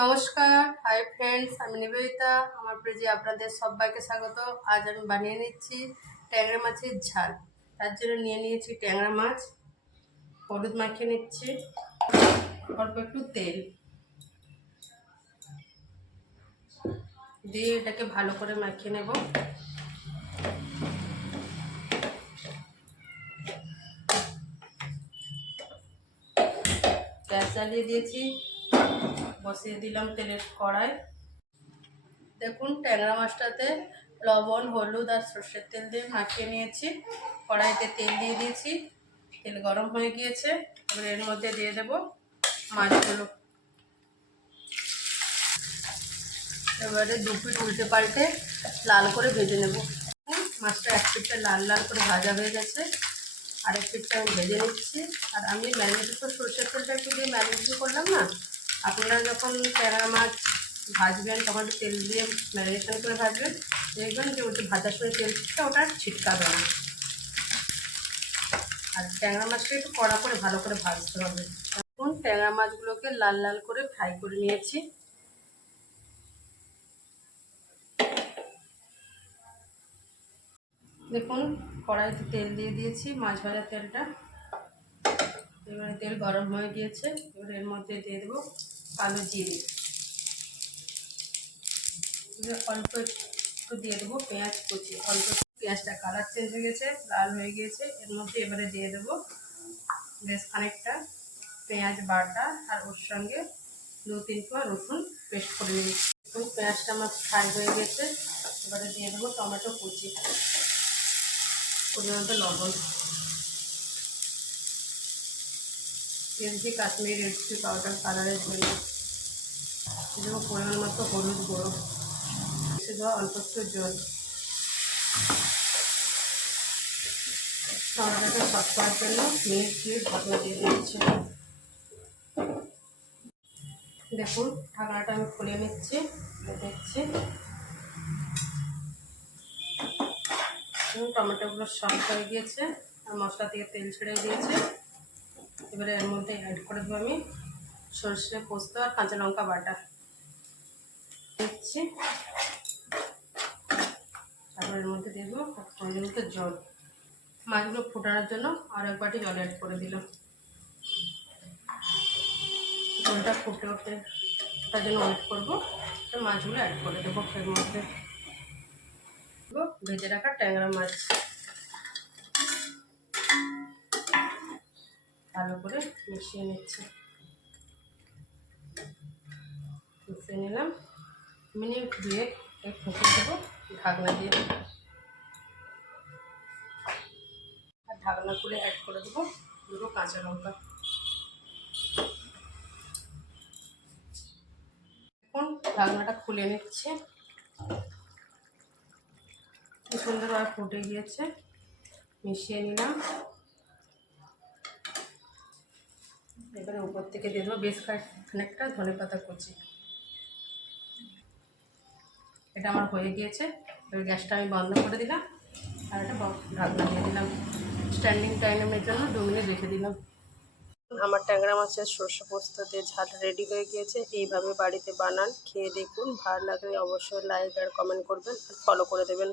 নমস্কার, hi friends, আমি নিবেদিতা। আমার পেজে আপনাদের সবাইকে স্বাগত। আজ আমি বানিয়ে নিচ্ছি ট্যাংরা মাছের ঝাল। তার জন্য নিয়ে নিয়েছি ট্যাংরা মাছ, হলুদ মাখিয়ে নিচ্ছি, অল্প একটু তেল দিয়ে এটাকে ভালো করে মাখিয়ে নেব। গ্যাস জ্বালিয়ে দিয়েছি, বসিয়ে দিলাম তেলের কড়াই। দেখুন, ট্যাংরা মাছটাতে লবণ, হলুদ আর সর্ষের তেল দিয়ে মাখিয়ে নিয়েছি। কড়াইতে তেল দিয়ে দিয়েছি, তেল গরম হয়ে গিয়েছে। এবার এর মধ্যে দিয়ে দেব মাছগুলো। এবারে দু পিঠ উল্টে পাল্টে লাল করে ভেজে নেব। মাছটা এক পিঠটা লাল লাল করে ভাজা হয়ে গেছে, আরেক পিঠটা আমি ভেজে নিচ্ছি। আর আমি ম্যারিনেটেড তো সর্ষের তেলটা একটু দিয়ে ম্যারিনেশন করলাম না। আপনারা যখন ট্যাংরা মাছ ভাজবেন তখন তেল দিয়ে ম্যারিনেশন করে ভাজবেন, দেখবেন যে ওটা ভাজার সময় তেলটা ওটা ছিটকাবে না। আর ট্যাংরা মাছটা একটু কড়া করে ভালো করে ভাজতে হবে। এখন ট্যাংরা মাছগুলোকে লাল লাল করে ফ্রাই করে নিয়েছি। দেখুন, কড়াইতে তেল দিয়ে দিয়েছি, মাছ ভাজার তেলটা। এবারে তেল গরম হয়ে গিয়েছে, এবার এর মধ্যে দিয়ে দেবো কালো জিরে। অল্প একটু দিয়ে দেবো পেঁয়াজ কুচি, অল্প পেঁয়াজটা কালার চেঞ্জ হয়ে গেছে, লাল হয়ে গিয়েছে। এর মধ্যে এবারে দিয়ে দেবো বেশ খানিকটা পেঁয়াজ বাটা, আর ওর সঙ্গে 2-3 কোয়া রসুন পেস্ট করে নিয়েছি। এখন পেঁয়াজটা আমার ফ্রাই হয়ে গেছে, এবারে দিয়ে দেবো টমেটো কুচি, পরিমাণ মতো লবণ, দিয়েছি কাশ্মীরি রেড চিলি পাউডার কালারের জন্য, দেবো পরিমাণ মতো হলুদ গুঁড়ো, এসে দেওয়া অল্প একটু জল। টমেটোটা সফট করার জন্য মিনিট ঢাকনা দিয়ে দিচ্ছি। দেখুন, ঢাকনাটা আমি খুলে নিচ্ছি, দেখছি টমেটোগুলো সফট হয়ে গিয়েছে আর মশলা থেকে তেল ছেড়ে দিয়েছে। এবারে এর মধ্যে অ্যাড করে দেবো আমি সর্ষে, পোস্ত আর কাঁচা লঙ্কা বাটা দিচ্ছি। তারপর এর মধ্যে দেবো পরিমাণ মতো জল। মাছগুলো ফোটানোর জন্য আর এক বাটি জল অ্যাড করে দিলাম। জলটা ফুটে ওঠে, তার জন্য ওয়েট করবো। মাছগুলো অ্যাড করে দেবো এর মধ্যে। ভেজে রাখা ট্যাংরা মাছ ভালো করে মিশিয়ে নিচ্ছি। মিশিয়ে নিলাম, মিনিট 2 ফুটে দেবো ঢাকনা দিয়ে। আর ঢাকনা খুলে অ্যাড করে দেবো 2 কাঁচা লঙ্কা। এখন ঢাকনাটা খুলে নিচ্ছে, কি সুন্দরভাবে ফুটে গিয়েছে। মিশিয়ে নিলাম। এবারে উপর থেকে দিয়ে দেবো বেশ খানিকটা ধনেপাতা কুচি। এটা আমার হয়ে গিয়েছে, এবার গ্যাসটা আমি বন্ধ করে দিলাম আর এটা ঢাকনা দিয়ে দিলাম। স্ট্যান্ডিং টাইমের জন্য 2 মিনিট রেখে দিলাম। আমার ট্যাংরা মাছের সর্ষে পোস্ত দিয়ে ঝাল রেডি হয়ে গিয়েছে। এইভাবে বাড়িতে বানান, খেয়ে দেখুন। ভালো লাগলে অবশ্যই লাইক আর কমেন্ট করবেন আর ফলো করে দেবেন।